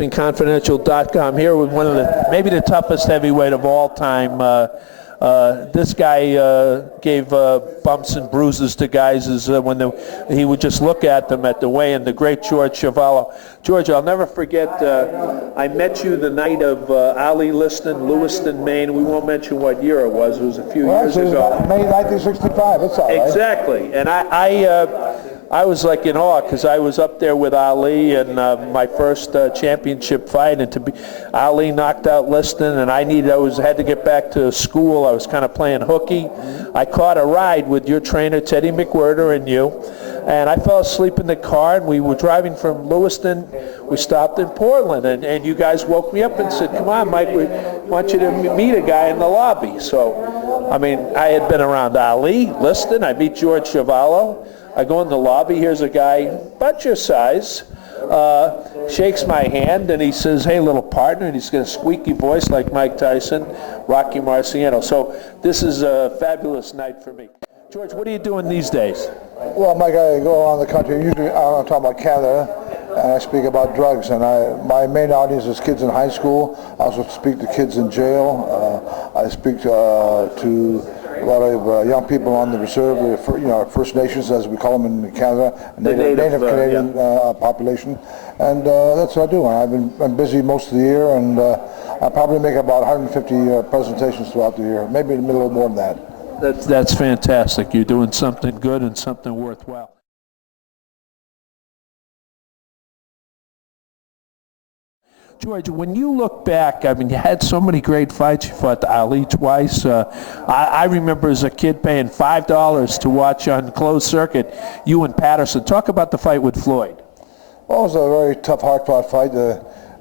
BoxingConfidential.com here with one of maybe the toughest heavyweight of all time. This guy gave bumps and bruises to guys when he would just look at them at the weigh-in, the great George Chuvalo. George, I'll never forget, I met you the night of Ali Liston, Lewiston, Maine. We won't mention what year it was. It was a few years ago. May 1965, that's all right. Exactly. And I was like in awe because I was up there with Ali in my first championship fight, and Ali knocked out Liston, and I had to get back to school. I was kind of playing hooky. I caught a ride with your trainer Teddy McWhirter and you, and I fell asleep in the car. And we were driving from Lewiston. We stopped in Portland, and you guys woke me up and said, "Come on, Mike, we want you to meet a guy in the lobby." So, I mean, I had been around Ali, Liston. I meet George Chuvalo. I go in the lobby, here's a guy about your size, shakes my hand, and he says, "Hey, little partner," and he's got a squeaky voice like Mike Tyson, Rocky Marciano. So this is a fabulous night for me. George, what are you doing these days? Well, Mike, I go around the country. Usually I'm talking about Canada, and I speak about drugs. And my main audience is kids in high school. I also speak to kids in jail. I speak to a lot of young people on the reserve, First Nations, as we call them in Canada, Native Canadian population, and that's what I do. I'm busy most of the year, and I probably make about 150 presentations throughout the year, maybe a little more than that. That's fantastic. You're doing something good and something worthwhile. George, when you look back, I mean, you had so many great fights. You fought Ali twice. I remember as a kid paying $5 to watch on closed circuit you and Patterson. Talk about the fight with Floyd. Well, it was a very tough, hard-fought fight.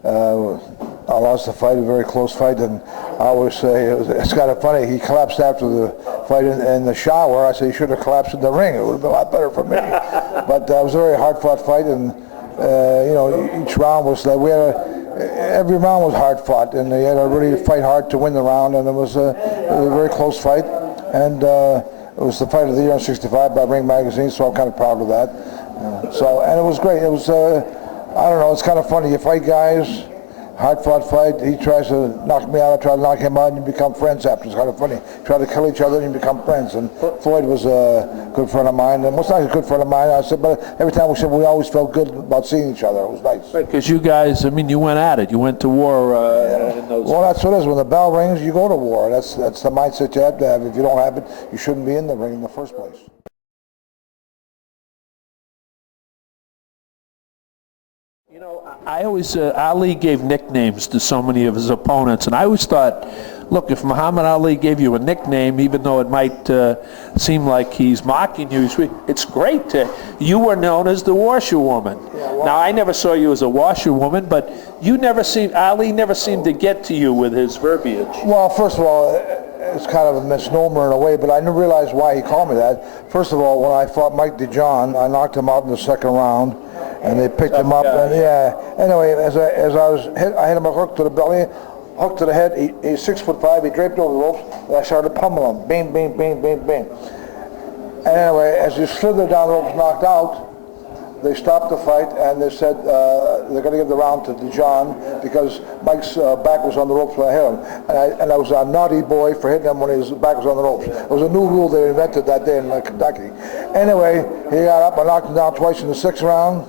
I lost the fight, a very close fight, and I always say it's kind of funny. He collapsed after the fight in the shower. I say he should have collapsed in the ring. It would have been a lot better for me. But it was a very hard-fought fight, and each round was like every round was hard fought, and they had to really fight hard to win the round, and it was a very close fight, and it was the fight of the year in '65 by Ring Magazine, so I'm kind of proud of that. And it was great. It was I don't know, it's kind of funny. You fight guys, hard fought fight. He tries to knock me out, I try to knock him out, and you become friends after. It's kind of funny. Try to kill each other and you become friends. And Floyd was a good friend of mine, and not a good friend of mine. I said, but every time we always felt good about seeing each other. It was nice. Right, because you guys, I mean, you went at it. You went to war in those. Well, that's what it is. When the bell rings, you go to war. That's the mindset you have to have. If you don't have it, you shouldn't be in the ring in the first place. You know, I always, Ali gave nicknames to so many of his opponents, and I always thought, look, if Muhammad Ali gave you a nickname, even though it might seem like he's mocking you, it's great. You were known as the washerwoman. Yeah, well, now, I never saw you as a washerwoman, but Ali never seemed to get to you with his verbiage. Well, first of all, it's kind of a misnomer in a way, but I didn't realize why he called me that. First of all, when I fought Mike DeJohn, I knocked him out in the second round, and they picked him up, and anyway, as I hit him a hook to the belly, hook to the head. He's 6'5". He draped over the ropes, and I started pummeling him. Bing, bing, bing, bing, bing. And anyway, as he slithered down the ropes, knocked out, they stopped the fight, and they said they're going to give the round to DeJohn because Mike's back was on the ropes when I hit him. And I was a naughty boy for hitting him when his back was on the ropes. It was a new rule they invented that day in Kentucky. Anyway, he got up, I knocked him down twice in the sixth round.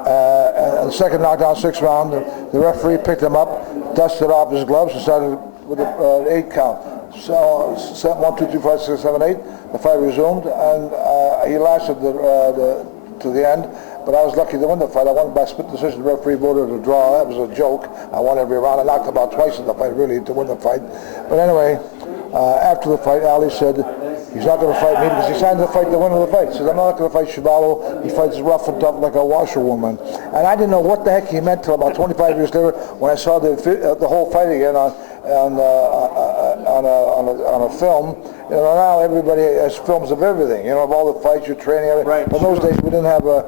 And the second knockdown, sixth round, the referee picked him up, dusted off his gloves, and started with an 8 count. So 1, 2, 3, 5, 6, 7, 8. The fight resumed, and he lasted to the end. But I was lucky to win the fight. I won by split decision. The referee voted a draw. That was a joke. I won every round. I knocked him out twice in the fight, really, to win the fight. But anyway, after the fight, Ali said he's not going to fight me because he signed the fight to win the fight. He says, I'm not going to fight Chuvalo. He fights rough and tough like a washerwoman. And I didn't know what the heck he meant till about 25 years later when I saw the whole fight again on a film. You know, now everybody has films of everything. You know, of all the fights, you're training. Right. But in those days, we didn't have the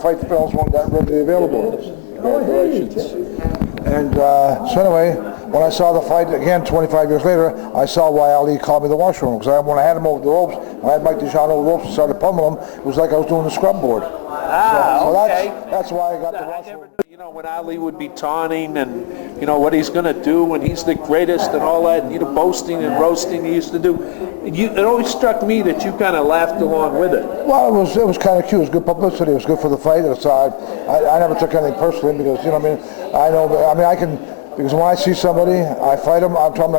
fight films weren't that readily available. Congratulations. And so anyway, when I saw the fight again 25 years later, I saw why Ali called me the washerwoman. Because when I had him over the ropes, when I had Mike DeJohn over the ropes and started pummeling him, it was like I was doing the scrub board. Okay. That's why I got the washerwoman. You know, when Ali would be taunting and, you know, what he's going to do when he's the greatest and all that, you know, boasting and roasting he used to do. It always struck me that you kind of laughed along with it. Well, it was kind of cute. It was good publicity. It was good for the fight. I never took anything personally because, you know what I mean, because when I see somebody, I fight them, I'm trying to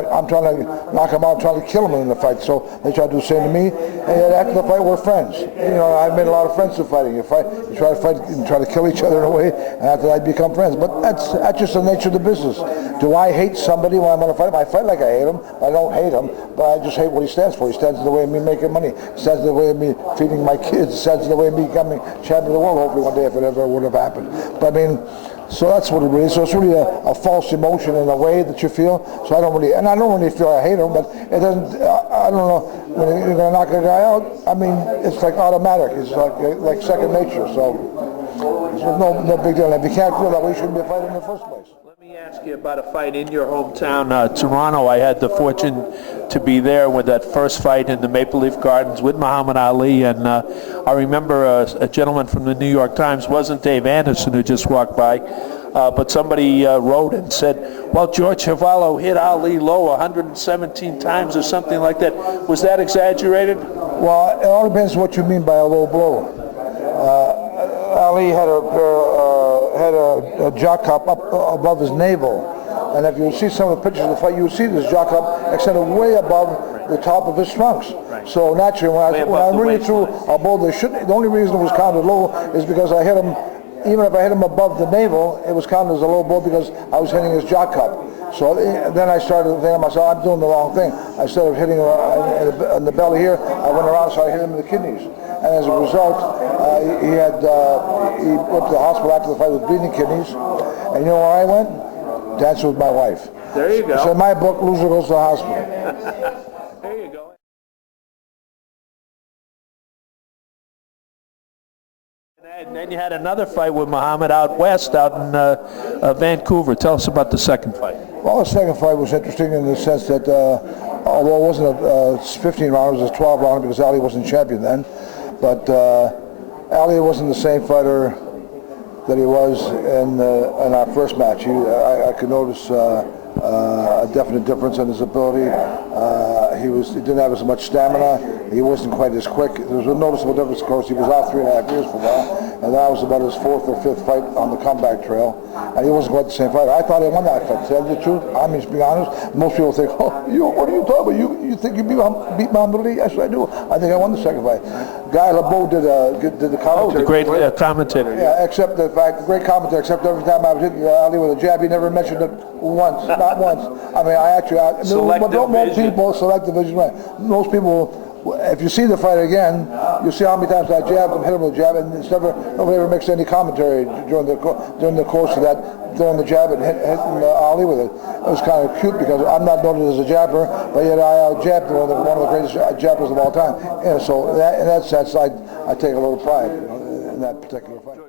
knock them out, I'm trying to kill them in the fight. So they try to do the same to me. And after the fight, we're friends. You know, I've made a lot of friends through fighting. You try to fight and try to kill each other in a way, and after that, become friends. But that's just the nature of the business. Do I hate somebody when I'm going to fight him? I fight like I hate him. I don't hate him, but I just hate what he stands for. He stands in the way of me making money. He stands in the way of me feeding my kids. He stands in the way of me becoming champion of the world, hopefully one day if it ever would have happened. But I mean, so that's what it really is. So it's really a false emotion in a way that you feel. So I don't really feel I hate him, but it doesn't. I don't know, when you're going to knock a guy out, I mean, it's like automatic. It's like second nature. So it's no big deal. And if you can't feel that way, you shouldn't be fighting in the first place. Let me ask you about a fight in your hometown, Toronto. I had the fortune to be there with that first fight in the Maple Leaf Gardens with Muhammad Ali, and I remember a gentleman from the New York Times, wasn't Dave Anderson who just walked by, but somebody wrote and said, well, George Chuvalo hit Ali low 117 times or something like that. Was that exaggerated? Well, it all depends what you mean by a low blow. Ali had a jaw cup up above his navel. And if you see some of the pictures of the fight, you would see this jaw cup extended way above the top of his trunks. Right. So naturally, when I really threw a blow, the only reason it was counted low is because I hit him, even if I hit him above the navel, it was counted as a low blow because I was hitting his jaw cup. So then I started thinking to myself, I'm doing the wrong thing. Instead of hitting him in the belly here, I went around, so I hit him in the kidneys. And as a result, he went to the hospital after the fight with bleeding kidneys. And you know where I went? Dancing with my wife. There you go. So in my book, loser goes to the hospital. There you go. And then you had another fight with Muhammad out west, out in Vancouver. Tell us about the second fight. Well, the second fight was interesting in the sense that, although it wasn't a 15 round, it was a 12 round because Ali wasn't champion then. But Ali wasn't the same fighter that he was in our first match. I could notice a definite difference in his ability. He didn't have as much stamina. He wasn't quite as quick. There was a noticeable difference, of course. He was out 3.5 years for a while, and that was about his 4th or 5th fight on the comeback trail. And he wasn't quite the same fighter. I thought he won that fight. To tell you the truth, I mean, to be honest, most people think, oh, what are you talking about? You think you beat Muhammad Ali? Yes, I do. I think I won the second fight. Guy LeBeau did the commentary. Oh, the great commentator. Yeah, except the fact, great commentator, except every time I was hitting Ali with a jab, he never mentioned it once, not once. I mean, most people, selective vision, right. Most people, if you see the fight again, you see how many times I jabbed him, hit him with a jab, and nobody ever makes any commentary during the course of that, throwing the jab and hitting Ali with it. It was kind of cute because I'm not noted as a jabber, but yet I jabbed one of the greatest jabbers of all time. And so in that sense, I take a little pride in that particular fight.